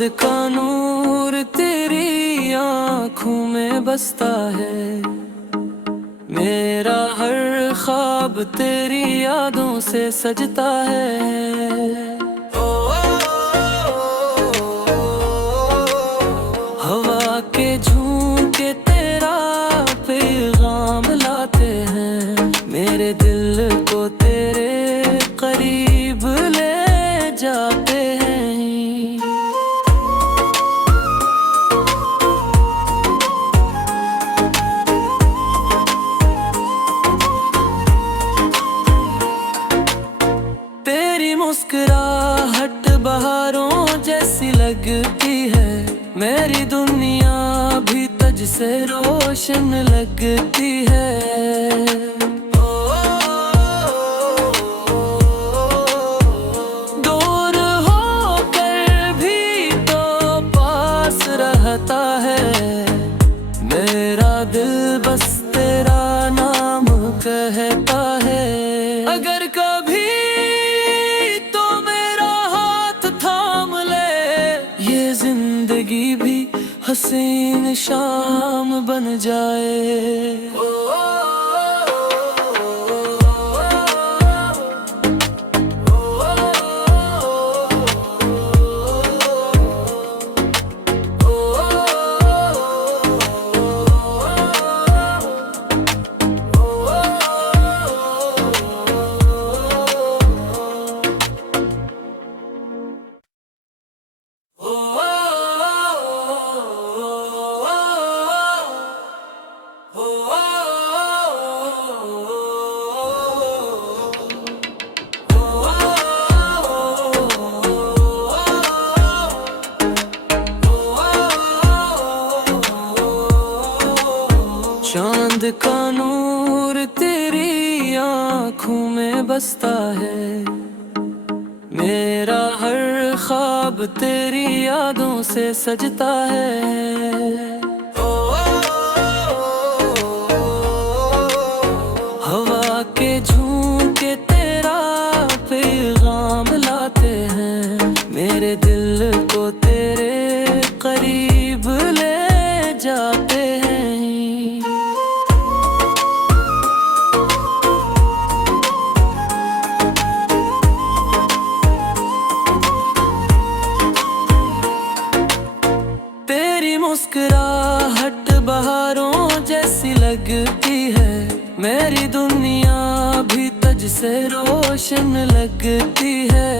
चांद का नूर तेरी आँखों में बसता है। मेरा हर ख्वाब तेरी यादों से सजता है। हवा के झोंके तेरा पैगाम लाते हैं, मेरे दिल को तेरे करीब ले जाते हैं। तेरी मुस्कुराहट बहारों जैसी लगती है, मेरी दुनिया भी तुझ से रोशन लगती है। दूर होकर भी तो पास रहता है, मेरा दिल बस तेरा नाम कहता है। अगर कभी तो मेरा हाथ थाम ले, ये जिंदगी भी हसीन शाम बन जाए। चांद का नूर तेरी आँखों में बसता है, मेरा हर ख्वाब तेरी यादों से सजता है। हवा के झोंके तेरा पैगाम लाते हैं, मेरे दिल को तेरे करीब ले जाते हैं। तेरी मुस्कुराहट बहारों जैसी लगती है, मेरी दुनिया भी तुझ से रोशन लगती है।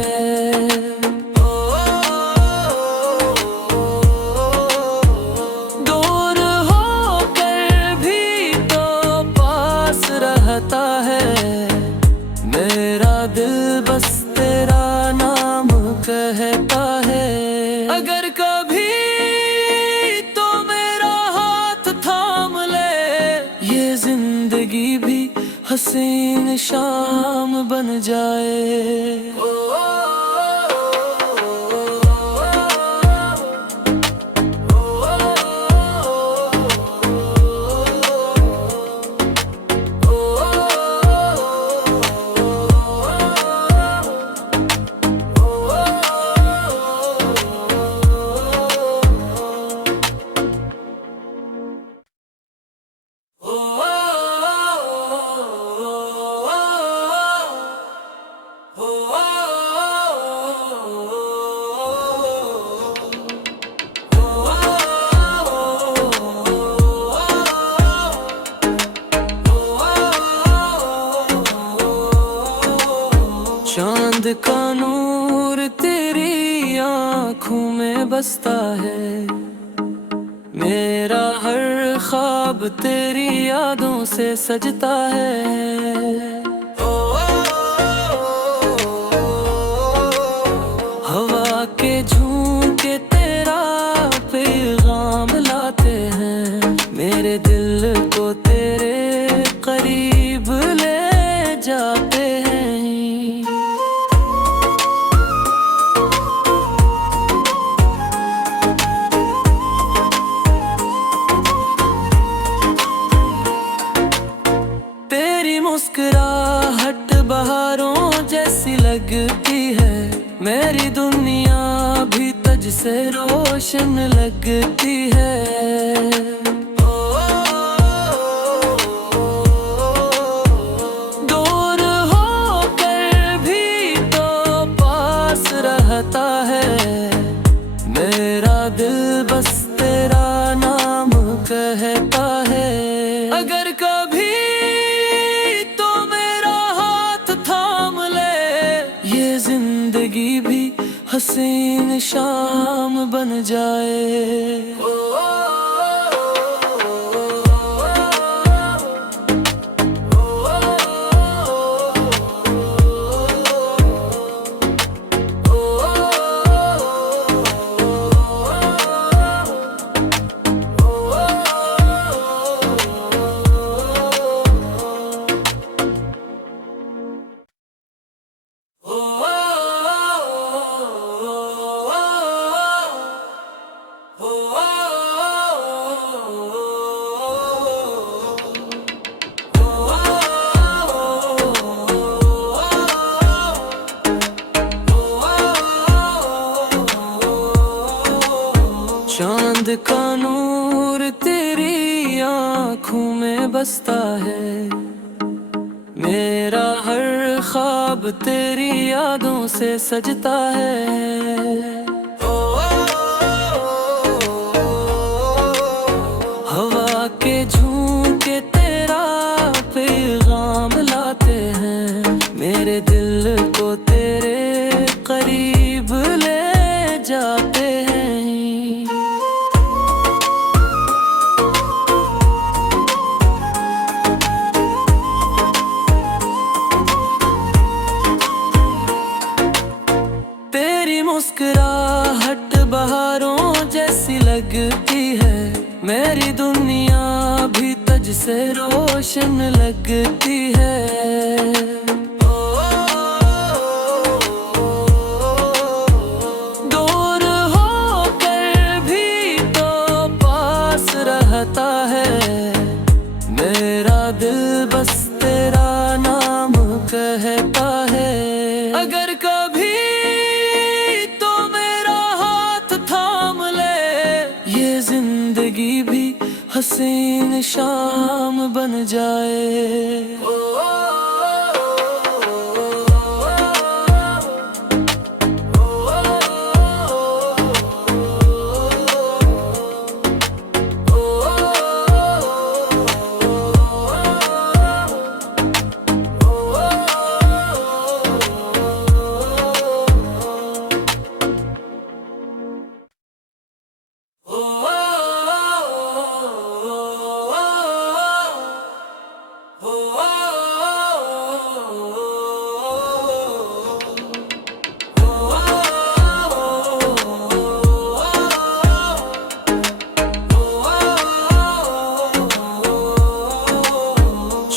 दूर होकर भी तो पास रहता है, मेरा दिल बस तेरा नाम कहता है। अगर कभी जिंदगी भी हसीन शाम बन जाए। चांद का नूर तेरी आँखों में बसता है, मेरा हर ख्वाब तेरी यादों से सजता है। हवा के झोंके तेरा पैगाम लाते हैं, मेरे दिल को तेरे करीब ले जाते हैं। मुस्कुराहट बहारों जैसी लगती है, मेरी दुनिया भी तुझ तुझसे रोशन लगती है। दूर होकर भी तो पास रहता है, मेरा दिल बस तेरा नाम कहता है। अगर कभी तो मेरा हाथ थाम ले, ये जिंदगी भी हसीन शाम बन जाए। चांद का नूर तेरी आँखों में बसता है, मेरा हर ख्वाब तेरी यादों से सजता है। हवा के झोंके तेरा पैगाम लाते हैं, मेरे दिल को तेरे करीब ले जाते हैं। तेरी मुस्कुराहट बहारों जैसी लगती है, मेरी दुनिया भी तुझसे रोशन लगती है। दूर होकर भी तो पास रहता है, मेरा दिल बस तेरा नाम कहता है। अगर कभी जिंदगी भी हसीन शाम बन जाए।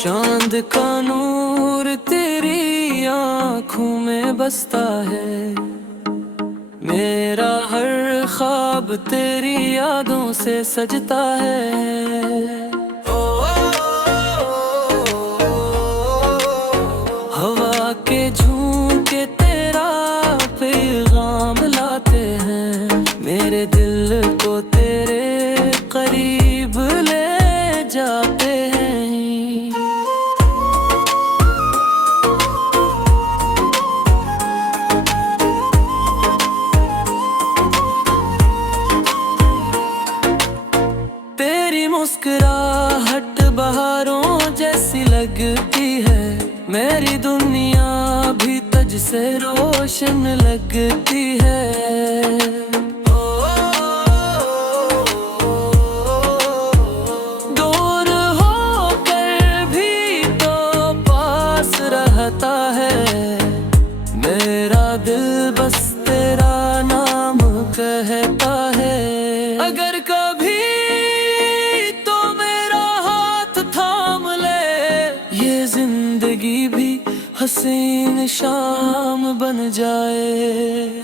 चांद का नूर तेरी आँखों में बसता है, मेरा हर ख्वाब तेरी यादों से सजता है। हवा के झोंके तेरा पैगाम लाते हैं, मेरे दिल को तेरे करीब ले जाते हैं। तेरी मुस्कुराहट बहारों जैसी लगती है, मेरी दुनिया भी तुझसे रोशन लगती है। दूर होकर भी तो पास रहता है, मेरा दिल बस तेरा नाम कहता है। अगर कभी जिंदगी भी हसीन शाम बन जाए।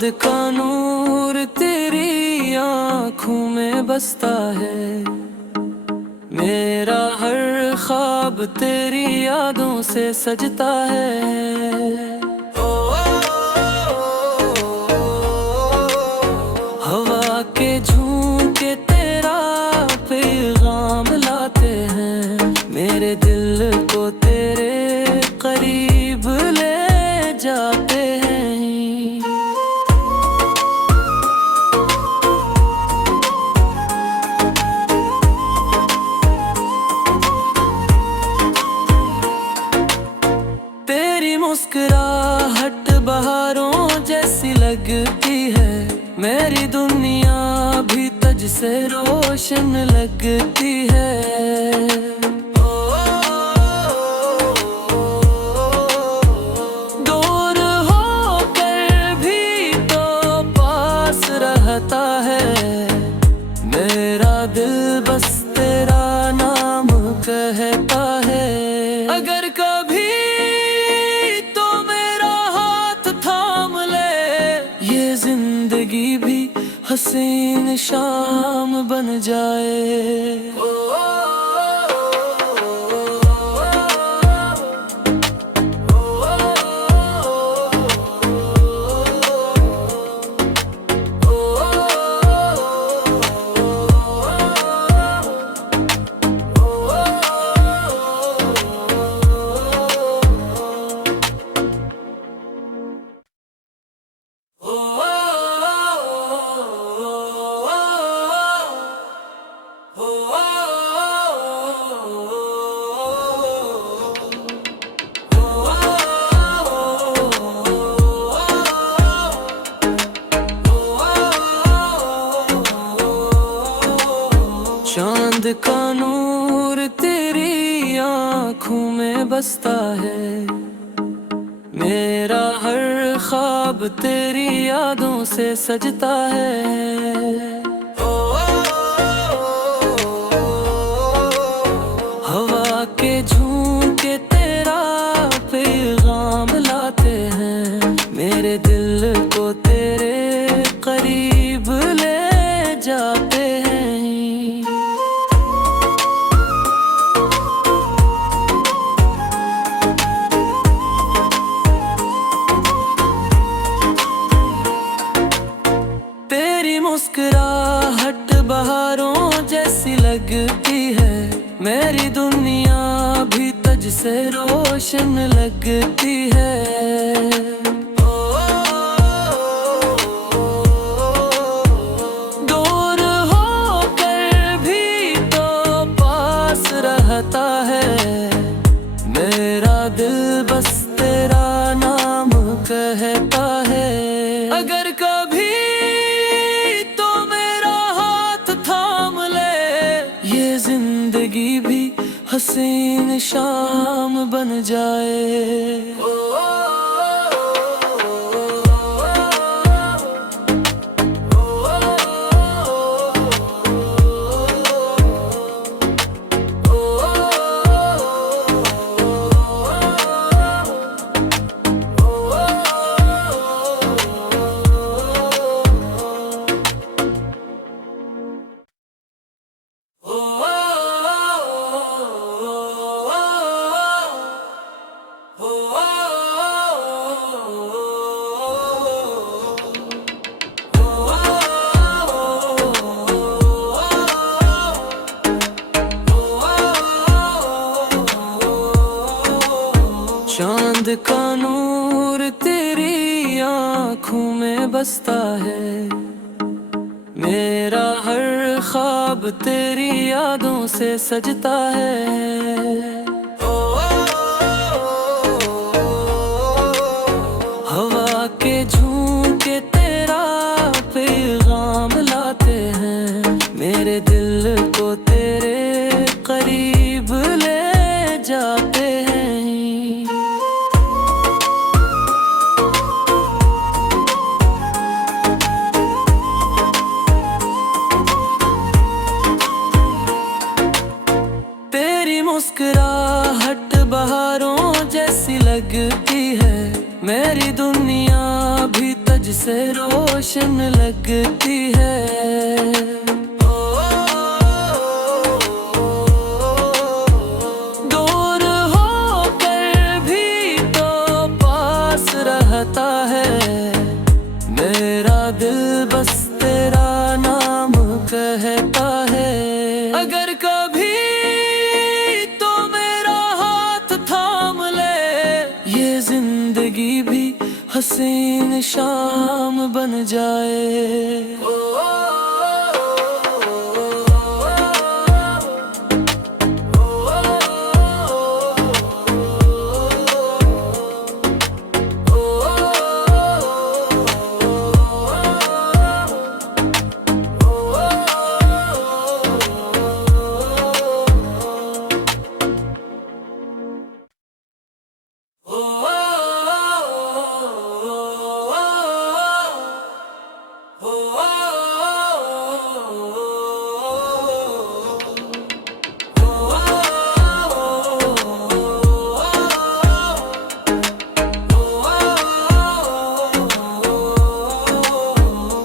चांद का नूर तेरी आँखों में बसता है। मेरा हर ख्वाब तेरी यादों से सजता है। हवा के झोंके तेरा पैगाम लाते हैं, मेरे दिल को तेरे करीब ले जाते हैं। तेरी मुस्कुराहट बहारों जैसी लगती है, मेरी दुनिया भी तुझ से रोशन लगती है। दूर होकर भी तो पास रहता है, मेरा दिल बस तेरा नाम कहता है। अगर कभी तो मेरा हाथ थाम ले, ये जिंदगी भी हसीन शाम बन जाए। चांद का नूर तेरी आँखों में बसता है, मेरा हर ख्वाब तेरी यादों से सजता है। हवा के झोंके तेरा पैगाम लाते हैं, मेरे दिल को तेरे करीब ले जाते हैं। तेरी मुस्कुराहट बहारों जैसी लगती है, मेरी दुनिया भी तुझ से रोशन लगती है। दूर होकर भी तो पास रहता है, मेरा दिल बस तेरा नाम कहता है। अगर कभी जिंदगी भी हसीन शाम बन जाए। चांद का नूर तेरी आँखों में बसता है, मेरा हर ख्वाब तेरी यादों से सजता है। हवा के झोंके तेरा पैगाम लाते हैं, मेरे दिल को तेरे करीब ले जाते हैं। मुस्कुराहट बहारों जैसी लगती है, मेरी दुनिया भी तज से रोशन लगती है। दूर होकर भी तो पास रहता है, मेरा दिल बस तेरा नाम कहता है। अगर कभी तो मेरा हाथ थाम ले, ये जिंदगी भी हसीन शाम बन जाए।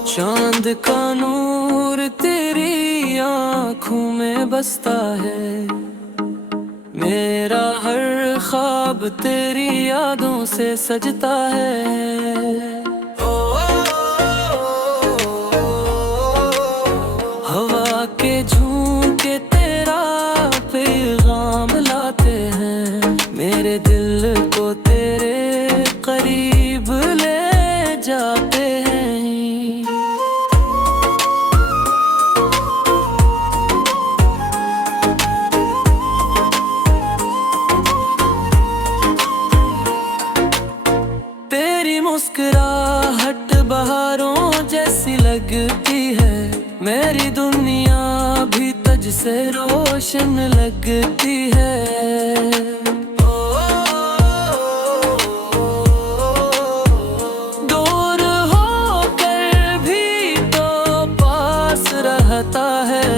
चांद का नूर तेरी आँखों में बसता है, मेरा हर ख्वाब तेरी यादों से सजता है। हवा के झोंके तेरा पैगाम लाते हैं, मेरे दिल को तेरे करीब ले जाते हैं। मुस्कुराहट बहारों जैसी लगती है, मेरी दुनिया भी तज से रोशन लगती है। दूर होकर भी तो पास रहता है,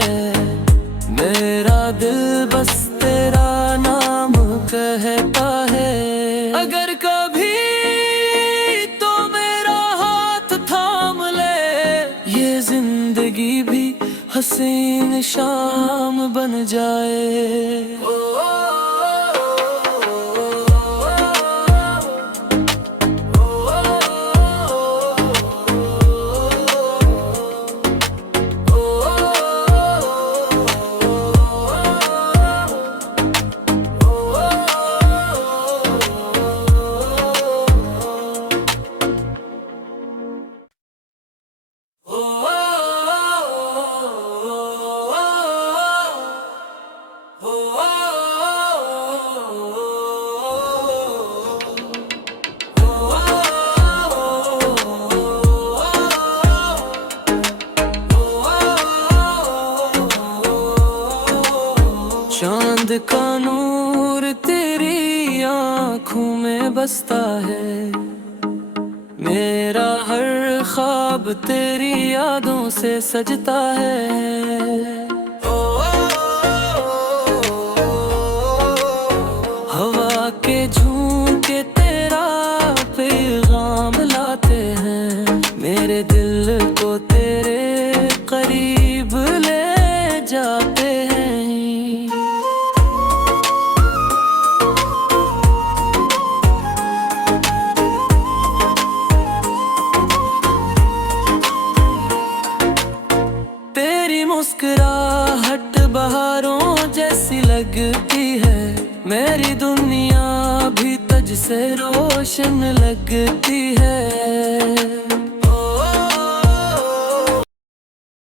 मेरा दिल बस तेरा नाम कहता है। अगर कभी जिंदगी भी हसीन शाम बन जाए। चांद का नूर तेरी आँखों में बसता है, मेरा हर ख्वाब तेरी यादों से सजता है। हवा के झोंके तेरा पैगाम लाते हैं, मेरे दिल को तेरे करीब ले जाते हैं। मुस्कुराहट बहारों जैसी लगती है, मेरी दुनिया भी तज से रोशन लगती है।